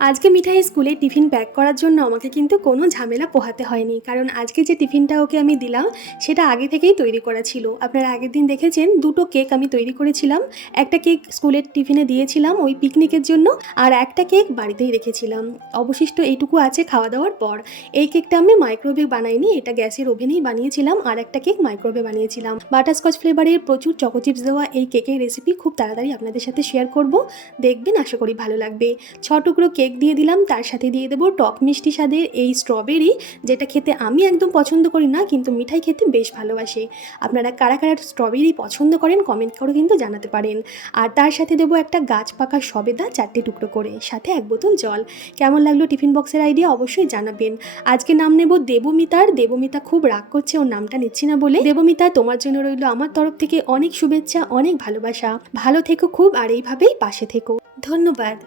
আজকে মিঠাই স্কুলে tiffin pack করার জন্য আমাকে কিন্তু কোনো ঝামেলা পোহাতে হয়নি, কারণ আজকে যে টিফিনটা ওকে আমি দিলাম সেটা আগে থেকেই তৈরি করা ছিল। আপনারা আগের দিন দেখেছেন দুটো কেক আমি তৈরি করেছিলাম। একটা কেক স্কুলের টিফিনে দিয়েছিলাম ওই পিকনিকের জন্য, আর একটা কেক বাড়িতেই রেখেছিলাম। অবশিষ্ট এইটুকু আছে খাওয়া দাওয়ার পর। এই কেকটা আমি মাইক্রোওয়েভে বানাইনি, এটা গ্যাসের ওভেনেই বানিয়েছিলাম। আর একটা কেক মাইক্রোওয়েভে বানিয়েছিলাম। বাটারস্কচ ফ্লেভারের প্রচুর চকো চিপস দেওয়া এই কেকের রেসিপি খুব তাড়াতাড়ি আপনাদের সাথে শেয়ার করব, দেখবেন, আশা করি ভালো লাগবে। 6 টুকরো কেক দিয়ে দিলাম, তার সাথে দিয়ে দেবো টক মিষ্টি স্বাদের এই স্ট্রবেরি, যেটা খেতে আমি একদম পছন্দ করি না, কিন্তু মিঠাই খেতে বেশ ভালোবাসে। আপনারা কারা কারা স্ট্রবেরি পছন্দ করেন কমেন্ট করে কিন্তু জানাতে পারেন। আর তার সাথে দেবো একটা গাছ পাকা সবেদা 4টে টুকরো করে, সাথে 1 বোতল জল। কেমন লাগলো টিফিন বক্সের আইডিয়া অবশ্যই জানাবেন। আজকে নাম নেব দেবমিতার। দেবমিতা খুব রাগ করছে ওর নামটা নিচ্ছি না বলে। দেবমিতা, তোমার জন্য রইল আমার তরফ থেকে অনেক শুভেচ্ছা, অনেক ভালোবাসা। ভালো থেকো খুব, আর এইভাবেই পাশে থেকো। ধন্যবাদ।